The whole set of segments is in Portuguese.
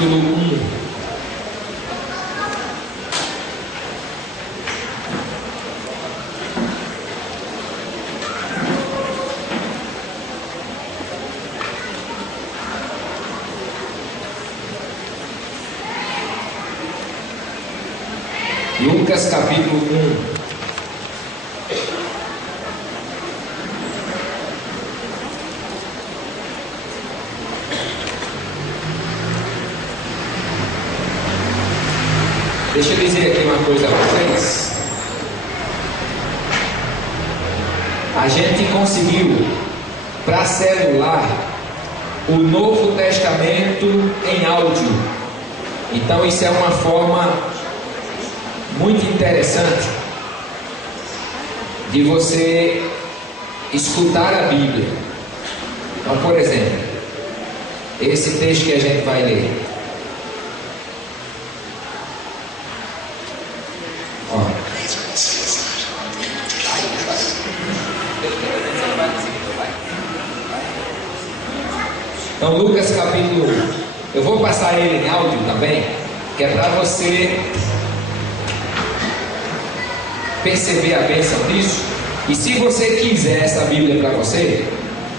1. Lucas capítulo 1. Deixa eu dizer aqui uma coisa a vocês. A gente conseguiu para celular o Novo Testamento em áudio. Então isso é uma forma muito interessante de você escutar a Bíblia. Então, por exemplo, esse texto que a gente vai ler. Então, Lucas capítulo 1. Eu vou passar ele em áudio também, que é para você perceber a bênção disso. E se você quiser essa Bíblia para você,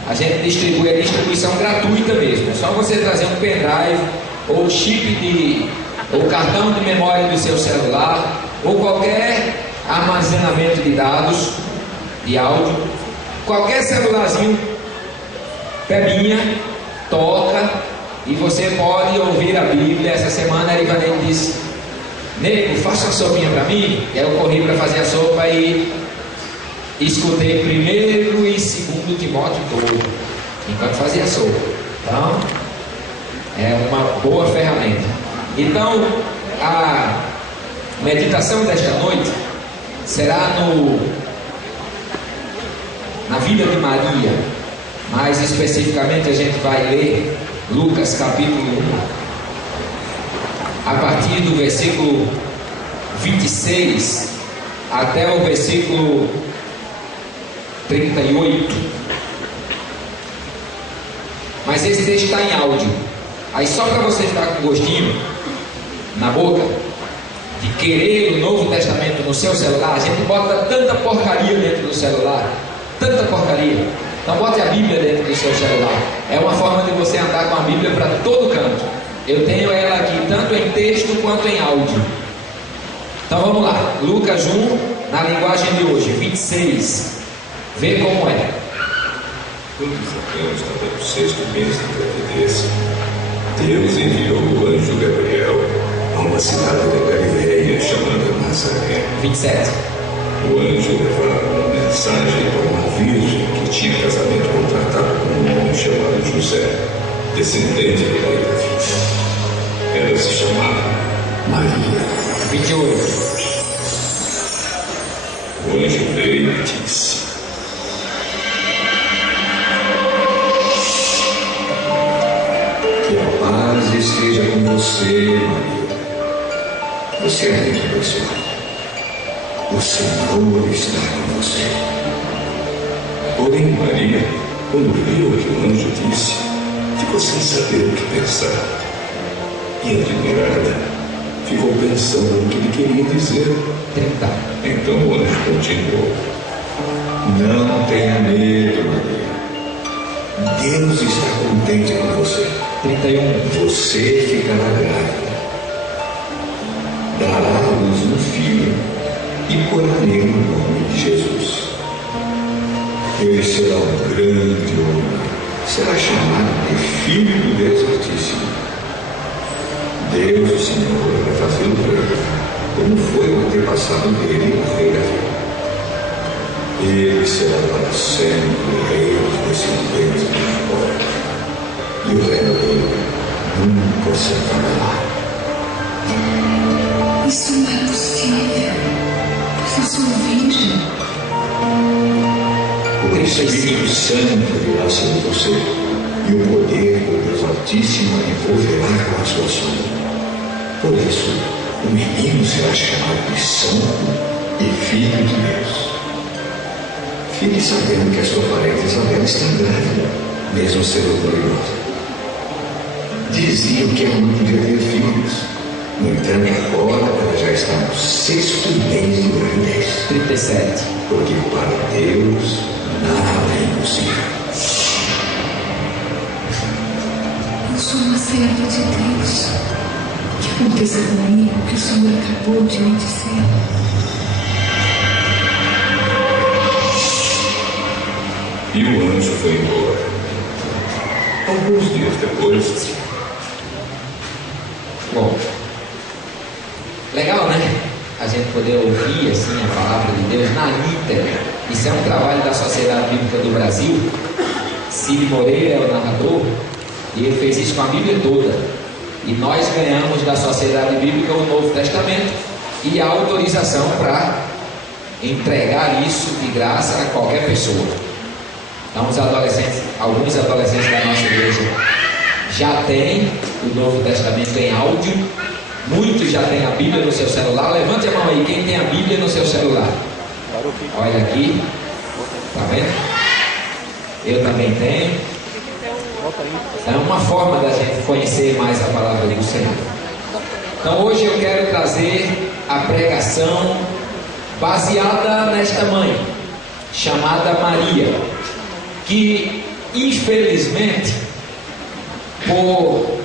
a gente distribui a distribuição gratuita mesmo. É só você trazer um pendrive, ou chip ou cartão de memória do seu celular, ou qualquer armazenamento de dados, de áudio, qualquer celularzinho, pebinha, toca, e você pode ouvir a Bíblia. Essa semana a Ivanete disse: Nego, faça uma sopinha para mim. E aí eu corri para fazer a sopa e escutei 1º e 2º Timóteo todo, enquanto fazia a sopa. Então, é uma boa ferramenta. Então, a meditação desta noite será na vida de Maria. Mais especificamente a gente vai ler Lucas capítulo 1, a partir do versículo 26 até o versículo 38. Mas esse texto está em áudio. Aí só para você ficar com gostinho na boca de querer o Novo Testamento no seu celular, a gente bota tanta porcaria dentro do celular, tanta porcaria. Então bote a Bíblia dentro do seu celular. É uma forma de você andar com a Bíblia para todo canto. Eu tenho ela aqui tanto em texto quanto em áudio. Então vamos lá. Lucas 1, na linguagem de hoje, 26. Vê como é. Quando Isabel estava no 6º mês de gravidez, Deus enviou o anjo Gabriel a uma cidade da Galileia chamada Nazaré. 27. O anjo levava uma mensagem para uma virgem que tinha casamento contratado com um homem chamado José, descendente do rei Davi. Ela se chamava Maria. 28. O anjo veio e disse: Que a paz esteja com você, Maria. Você é muito abençoada. O Senhor está com você. Porém, Maria, quando viu o que o anjo disse, ficou sem saber o que pensar. E admirada, ficou pensando no que ele queria dizer. 30. Então o anjo continuou: Não tenha medo, Maria. Deus está contente com você. 31. Você ficará grávida. Dará à luz um filho e porá nele o nome de Jesus. Ele será um grande homem, será chamado de Filho do Deus Altíssimo. Deus, o Senhor, vai fazê-lo rei, como foi o antepassado dele, o rei Davi. Ele será para sempre rei dos descendentes de Jacó, e o reino dele nunca se acabará. Isso não é possível, pois eu sou virgem. O Espírito Santo virá sobre você, e o poder do Deus Altíssimo envolverá com a sua sombra. Por isso, o menino será chamado de Santo e Filho de Deus. Fique sabendo que a sua parente Isabel está grávida, mesmo sendo gloriosa. Diziam que ela não podia ter entrando agora, ela já está no 6º mês de gravidez. 37. Porque para Deus nada é impossível. Eu sou uma serva de Deus. Que aconteça comigo o que o Senhor acabou de me dizer. E o anjo foi embora. Alguns dias depois. Bom, legal, né? A gente poder ouvir assim a palavra de Deus na íntegra. Isso é um trabalho da Sociedade Bíblica do Brasil. Cid Moreira é o narrador e ele fez isso com a Bíblia toda. E nós ganhamos da Sociedade Bíblica o Novo Testamento e a autorização para entregar isso de graça a qualquer pessoa. Então alguns adolescentes da nossa igreja já têm o Novo Testamento em áudio. Muitos já têm a Bíblia no seu celular. Levante a mão aí, quem tem a Bíblia no seu celular? Olha aqui, tá vendo? Eu também tenho. É uma forma da gente conhecer mais a palavra do Senhor. Então hoje eu quero trazer a pregação baseada nesta mãe, chamada Maria, que infelizmente por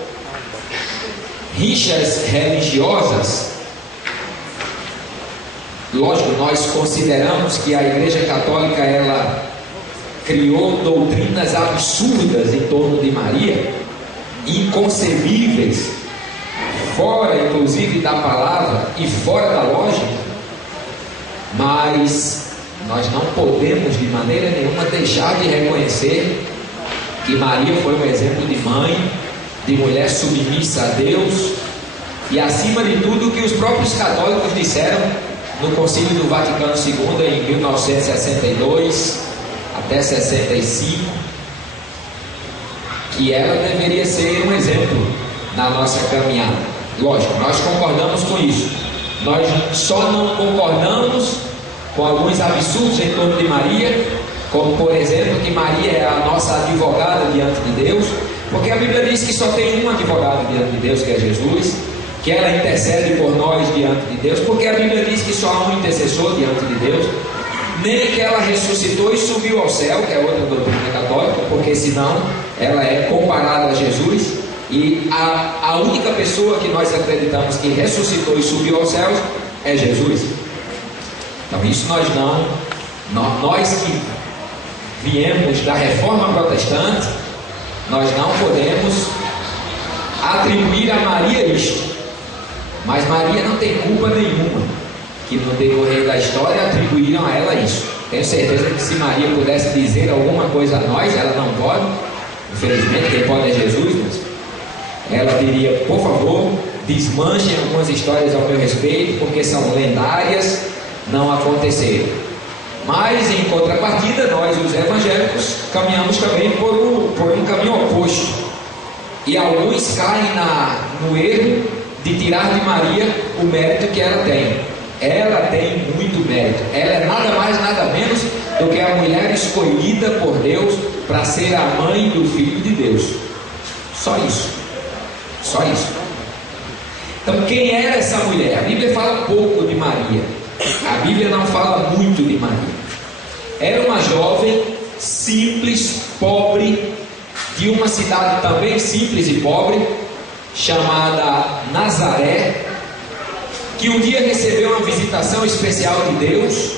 rixas religiosas, lógico, nós consideramos que a Igreja Católica ela criou doutrinas absurdas em torno de Maria, inconcebíveis, fora inclusive da palavra e fora da lógica, mas nós não podemos de maneira nenhuma deixar de reconhecer que Maria foi um exemplo de mãe, de mulher submissa a Deus, e acima de tudo o que os próprios católicos disseram no Concílio do Vaticano II em 1962 até 65, que ela deveria ser um exemplo na nossa caminhada. Lógico, nós concordamos com isso. Nós só não concordamos com alguns absurdos em torno de Maria, como por exemplo que Maria é a nossa advogada diante de Deus, porque a Bíblia diz que só tem um advogado diante de Deus, que é Jesus, que ela intercede por nós diante de Deus, porque a Bíblia diz que só há um intercessor diante de Deus, nem que ela ressuscitou e subiu ao céu, que é outra doutrina católica, porque senão ela é comparada a Jesus, e a única pessoa que nós acreditamos que ressuscitou e subiu aos céus é Jesus. Então isso nós que viemos da Reforma Protestante, nós não podemos atribuir a Maria isto. Mas Maria não tem culpa nenhuma que no decorrer da história atribuíram a ela isso. Tenho certeza que se Maria pudesse dizer alguma coisa a nós, ela não pode. Infelizmente quem pode é Jesus, mas ela diria: por favor, desmanchem algumas histórias ao meu respeito, porque são lendárias, não aconteceram. Mas em contrapartida, nós os evangélicos caminhamos também por um caminho oposto, e alguns caem no erro de tirar de Maria o mérito que ela tem. Ela tem muito mérito. Ela é nada mais, nada menos do que a mulher escolhida por Deus para ser a mãe do Filho de Deus. Só isso. Só isso. Então quem era essa mulher? A Bíblia fala pouco de Maria. A Bíblia não fala muito de Maria. Era uma jovem simples, pobre, de uma cidade também simples e pobre, chamada Nazaré, que um dia recebeu uma visitação especial de Deus,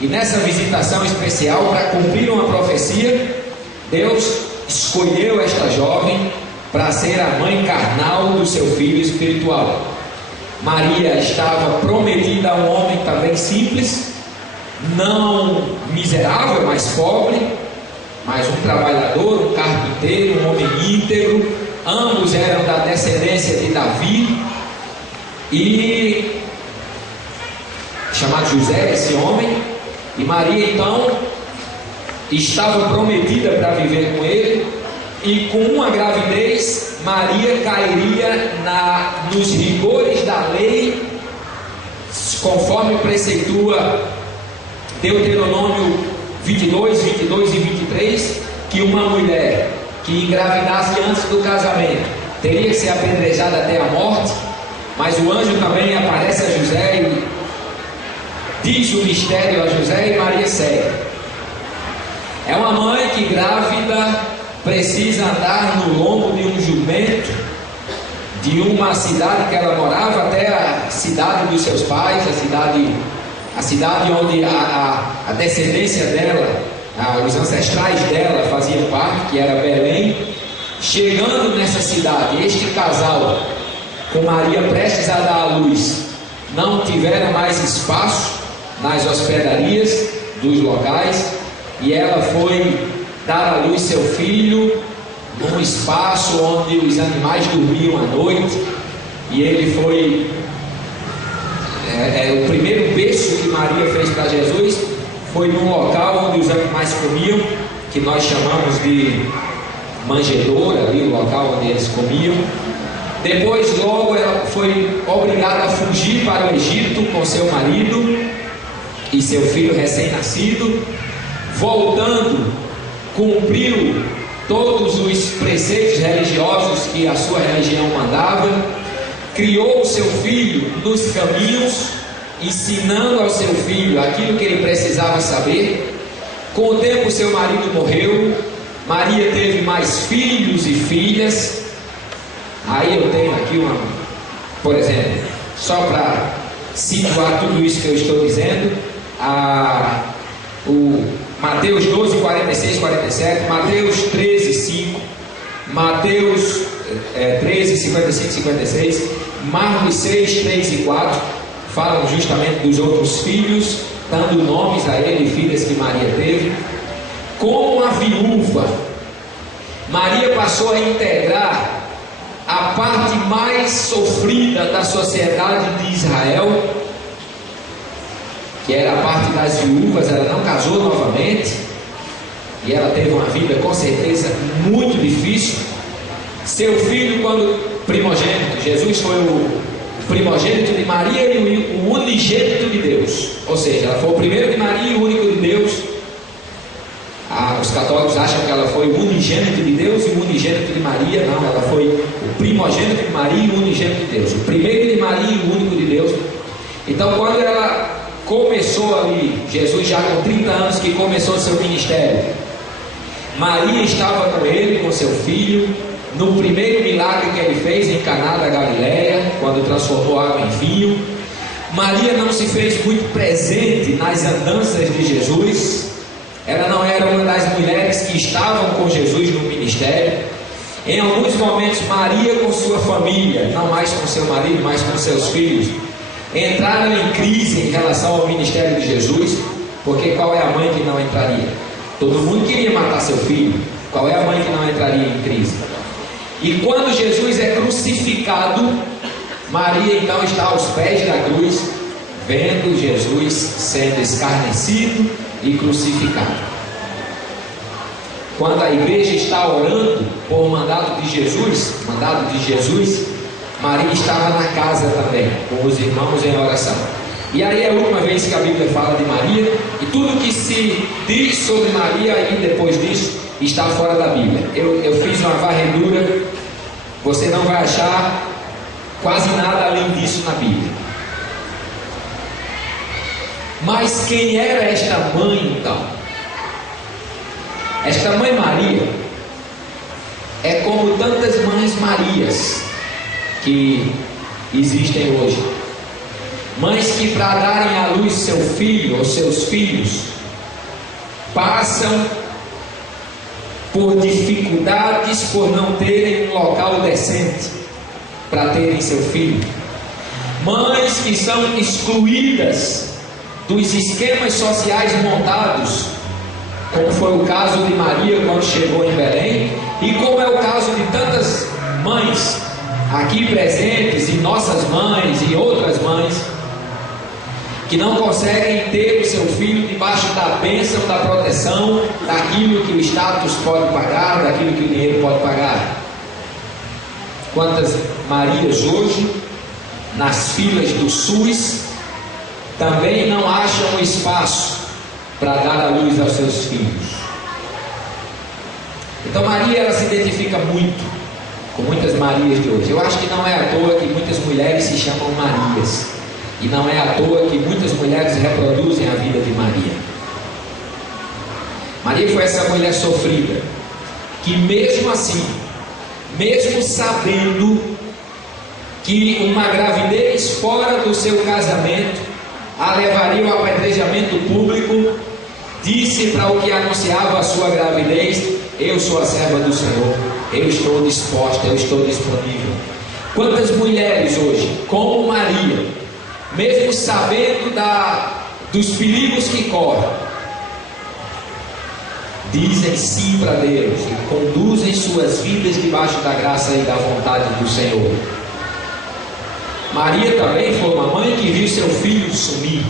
e nessa visitação especial, para cumprir uma profecia, Deus escolheu esta jovem para ser a mãe carnal do seu filho espiritual. Maria estava prometida a um homem também simples, não miserável, mas pobre, mas um trabalhador, um carpinteiro, um homem íntegro. Ambos eram da descendência de Davi, e chamado José, esse homem. E Maria então estava prometida para viver com ele, e com uma gravidez Maria cairia nos rigores da lei, conforme preceitua Deuteronômio 22 e 23, que uma mulher que engravidasse antes do casamento teria que ser apedrejada até a morte. Mas o anjo também aparece a José e diz o mistério a José, e Maria segue. É uma mãe que grávida precisa andar no lombo de um jumento, de uma cidade que ela morava até a cidade dos seus pais, a cidade onde a descendência dela, os ancestrais dela faziam parte, que era Belém. Chegando nessa cidade, este casal, com Maria prestes a dar à luz, não tiveram mais espaço nas hospedarias dos locais, e ela foi dar à luz seu filho num espaço onde os animais dormiam à noite, e ele foi o primeiro berço que Maria fez para Jesus foi num local onde os animais comiam, que nós chamamos de manjedoura, ali o local onde eles comiam. Depois logo ela foi obrigada a fugir para o Egito com seu marido e seu filho recém-nascido. Voltando, cumpriu todos os preceitos religiosos que a sua religião mandava, criou o seu filho nos caminhos, ensinando ao seu filho aquilo que ele precisava saber. Com o tempo seu marido morreu, Maria teve mais filhos e filhas. Aí eu tenho aqui por exemplo, só para situar tudo isso que eu estou dizendo, o Mateus 12, 46, 47, Mateus 13, 5, Mateus 13, 55, 56, Marcos 6, 3 e 4, falam justamente dos outros filhos, dando nomes a ele, filhas que Maria teve. Como uma viúva, Maria passou a integrar a parte mais sofrida da sociedade de Israel, que era a parte das viúvas. Ela não casou novamente, e ela teve uma vida com certeza muito difícil. Seu filho, quando primogênito, Jesus foi o primogênito de Maria e o unigênito de Deus, ou seja, ela foi o primeiro de Maria e o único de Deus. Os católicos acham que ela foi o unigênito de Deus e o unigênito de Maria. Não, ela foi o primogênito de Maria e o unigênito de Deus, o primeiro de Maria e o único de Deus. Então, quando ela começou ali, Jesus já com 30 anos que começou seu ministério, Maria estava com ele, com seu filho, no primeiro milagre que ele fez em Caná da Galileia, quando transformou água em vinho. Maria não se fez muito presente nas andanças de Jesus. Ela não era uma das mulheres que estavam com Jesus no ministério. Em alguns momentos, Maria com sua família, não mais com seu marido, mas com seus filhos, entraram em crise em relação ao ministério de Jesus, porque qual é a mãe que não entraria? Todo mundo queria matar seu filho. Qual é a mãe que não entraria em crise? E quando Jesus é crucificado, Maria então está aos pés da cruz, vendo Jesus sendo escarnecido e crucificado. Quando a igreja está orando por mandado de Jesus, Maria estava na casa também, com os irmãos em oração. E aí é a última vez que a Bíblia fala de Maria, e tudo que se diz sobre Maria aí depois disso está fora da Bíblia. Eu fiz uma varredura, você não vai achar quase nada além disso na Bíblia. Mas quem era esta mãe então? Esta mãe Maria é como tantas mães Marias que existem hoje. Mães que, para darem à luz seu filho ou seus filhos, passam por dificuldades por não terem um local decente para terem seu filho. Mães que são excluídas dos esquemas sociais montados, como foi o caso de Maria quando chegou em Belém, e como é o caso de tantas mães aqui presentes, e nossas mães e outras mães, que não conseguem ter o seu filho debaixo da bênção, da proteção, daquilo que o status pode pagar, daquilo que o dinheiro pode pagar. Quantas Marias hoje, nas filas do SUS, também não acham espaço para dar a luz aos seus filhos. Então Maria, ela se identifica muito com muitas Marias de hoje. Eu acho que não é à toa que muitas mulheres mulheres se chamam Marias. E não é à toa que muitas mulheres reproduzem a vida de Maria. Maria foi essa mulher sofrida, que mesmo assim, mesmo sabendo que uma gravidez fora do seu casamento a levaria ao apedrejamento público, disse para o que anunciava a sua gravidez: eu sou a serva do Senhor, eu estou disposta, eu estou disponível. Quantas mulheres hoje, como Maria, mesmo sabendo dos perigos que correm, dizem sim para Deus e conduzem suas vidas debaixo da graça e da vontade do Senhor. Maria também foi uma mãe que viu seu filho sumir,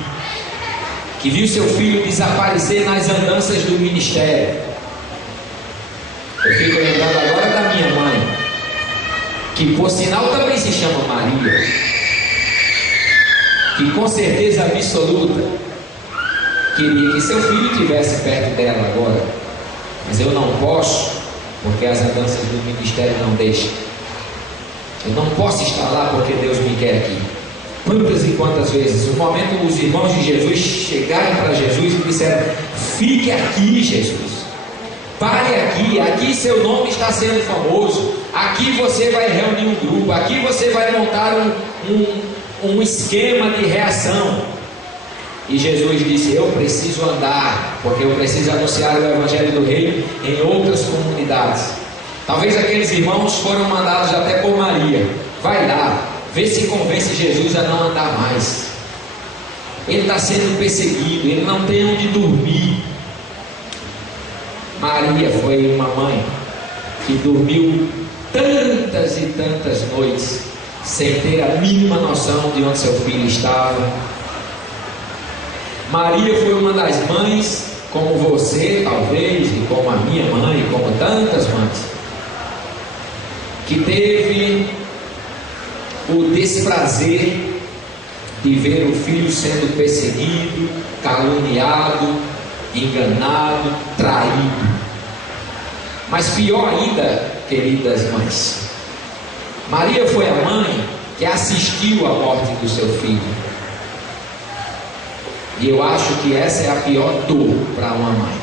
que viu seu filho desaparecer nas andanças do ministério. Eu fico lembrando agora da minha mãe, que por sinal também se chama Maria, que com certeza absoluta queria que seu filho estivesse perto dela agora, mas eu não posso, porque as andanças do ministério não deixam. Eu não posso estar lá porque Deus me quer aqui. Quantas e quantas vezes, no momento os irmãos de Jesus chegaram para Jesus e disseram: fique aqui, Jesus, pare aqui, aqui seu nome está sendo famoso, aqui você vai reunir um grupo, aqui você vai montar um esquema de reação. E Jesus disse: eu preciso andar, porque eu preciso anunciar o Evangelho do Reino em outras comunidades. Talvez aqueles irmãos foram mandados até por Maria: vai lá, vê se convence Jesus a não andar mais. Ele está sendo perseguido, ele não tem onde dormir. Maria foi uma mãe que dormiu tantas e tantas noites sem ter a mínima noção de onde seu filho estava. Maria foi uma das mães, como você talvez, e como a minha mãe, e como tantas mães, que teve o desprazer de ver o filho sendo perseguido, caluniado, enganado, traído. Mas pior ainda, queridas mães, Maria foi a mãe que assistiu à morte do seu filho. E eu acho que essa é a pior dor para uma mãe.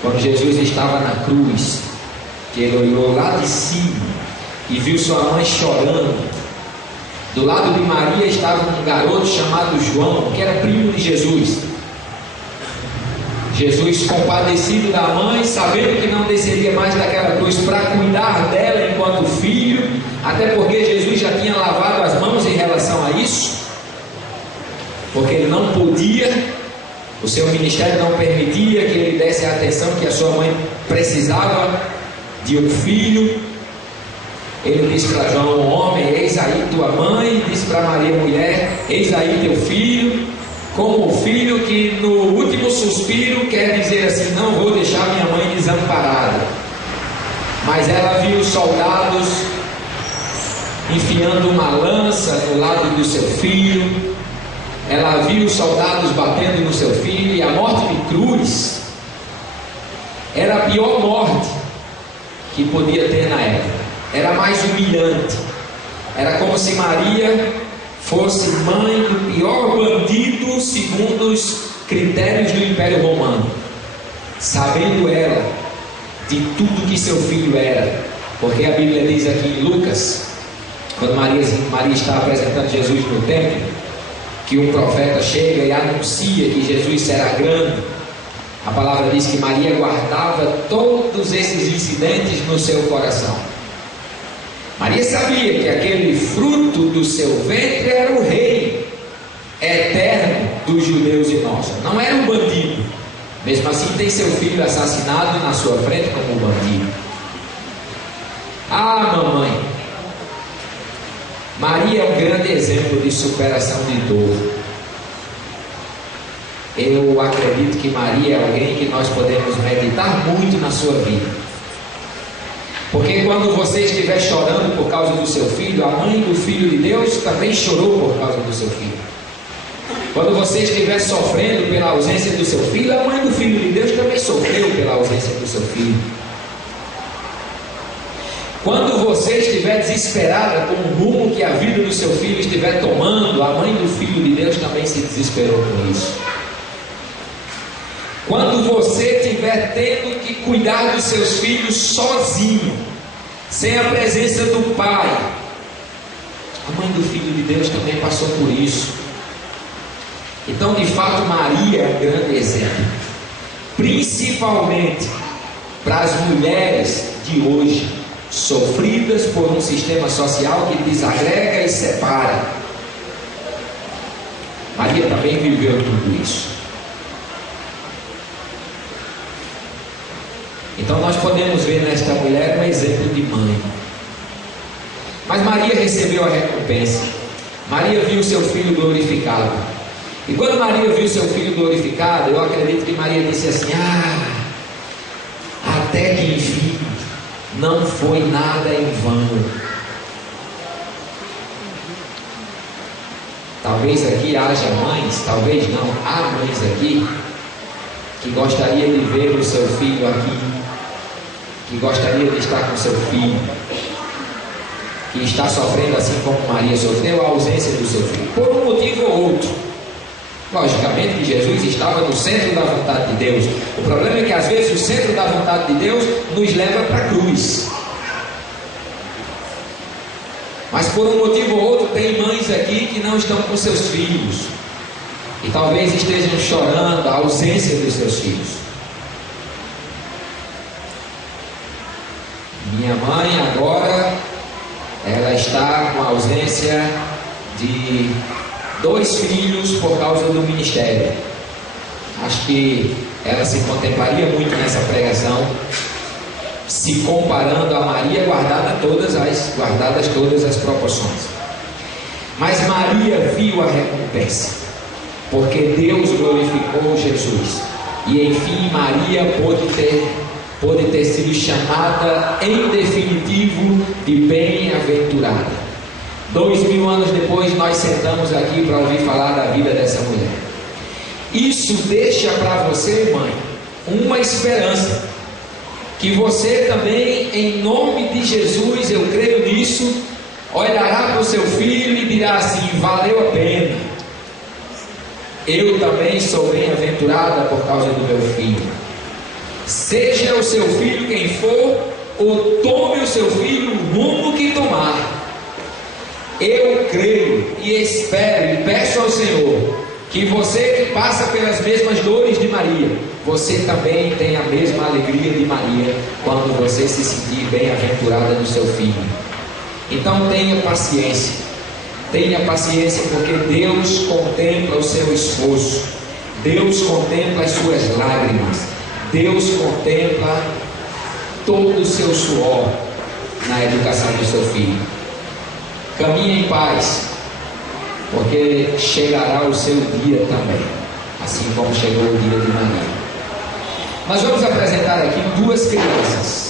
Quando Jesus estava na cruz, que ele olhou lá de cima e viu sua mãe chorando, do lado de Maria estava um garoto chamado João, que era primo de Jesus. Jesus, compadecido da mãe, sabendo que não desceria mais daquela cruz para cuidar dela enquanto filho, até porque Jesus já tinha lavado as mãos em relação a isso, porque ele não podia, o seu ministério não permitia que ele desse a atenção que a sua mãe precisava de um filho. Ele disse para João, homem, eis aí tua mãe, e disse para Maria, mulher, eis aí teu filho, como o filho que no último suspiro quer dizer assim, não vou deixar minha mãe desamparada. Mas ela viu os soldados enfiando uma lança no lado do seu filho, ela viu os soldados batendo no seu filho, e a morte de cruz era a pior morte que podia ter na época, era mais humilhante, era como se Maria fosse mãe do pior bandido segundo os critérios do Império Romano, sabendo ela de tudo que seu filho era, porque a Bíblia diz aqui em Lucas, quando Maria está apresentando Jesus no templo, que um profeta chega e anuncia que Jesus será grande. A palavra diz que Maria guardava todos esses incidentes no seu coração. Maria sabia que aquele fruto do seu ventre era o rei eterno dos judeus e nossa, não era um bandido. Mesmo assim tem seu filho assassinado na sua frente como um bandido. Ah, mamãe, Maria é um grande exemplo de superação de dor. Eu acredito que Maria é alguém que nós podemos meditar muito na sua vida. Porque quando você estiver chorando por causa do seu filho, a mãe do Filho de Deus também chorou por causa do seu filho. Quando você estiver sofrendo pela ausência do seu filho, a mãe do Filho de Deus também sofreu pela ausência do seu filho. Quando você estiver desesperada com o rumo que a vida do seu filho estiver tomando, a mãe do Filho de Deus também se desesperou com isso. Quando você estiver tendo que cuidar dos seus filhos sozinho, sem a presença do Pai, a mãe do Filho de Deus também passou por isso. Então, de fato, Maria é um grande exemplo, principalmente para as mulheres de hoje, sofridas por um sistema social que desagrega e separa. Maria também viveu tudo isso. Então nós podemos ver nesta mulher um exemplo de mãe. Mas Maria recebeu a recompensa. Maria viu seu filho glorificado. E quando Maria viu seu filho glorificado, eu acredito que Maria disse assim: até que enfim, não foi nada em vão. Talvez aqui haja mães, talvez não, há mães aqui que gostaria de ver o seu filho aqui, que gostaria de estar com seu filho, que está sofrendo assim como Maria sofreu a ausência do seu filho, por um motivo ou outro. Logicamente que Jesus estava no centro da vontade de Deus. O problema é que às vezes o centro da vontade de Deus nos leva para a cruz. Mas por um motivo ou outro tem mães aqui que não estão com seus filhos e talvez estejam chorando a ausência dos seus filhos. Minha mãe agora, ela está com a ausência de 2 filhos por causa do ministério. Acho que ela se contemplaria muito nessa pregação, se comparando a Maria, guardadas todas as proporções. Mas Maria viu a recompensa, porque Deus glorificou Jesus, e enfim Maria pôde ter sido chamada em definitivo de bem-aventurada. 2000 anos depois nós sentamos aqui para ouvir falar da vida dessa mulher. Isso deixa para você, mãe, uma esperança, que você também, em nome de Jesus, eu creio nisso, olhará para o seu filho e dirá assim: valeu a pena, eu também sou bem-aventurada por causa do meu filho. Seja o seu filho quem for, ou tome o seu filho o rumo que tomar, eu creio e espero e peço ao Senhor que você que passa pelas mesmas dores de Maria, você também tem a mesma alegria de Maria quando você se sentir bem-aventurada do seu filho. Então tenha paciência, porque Deus contempla o seu esforço, Deus contempla as suas lágrimas, Deus contempla todo o seu suor na educação do seu filho. Caminhe em paz, porque chegará o seu dia também, assim como chegou o dia de Maria. Nós vamos apresentar aqui 2 crianças.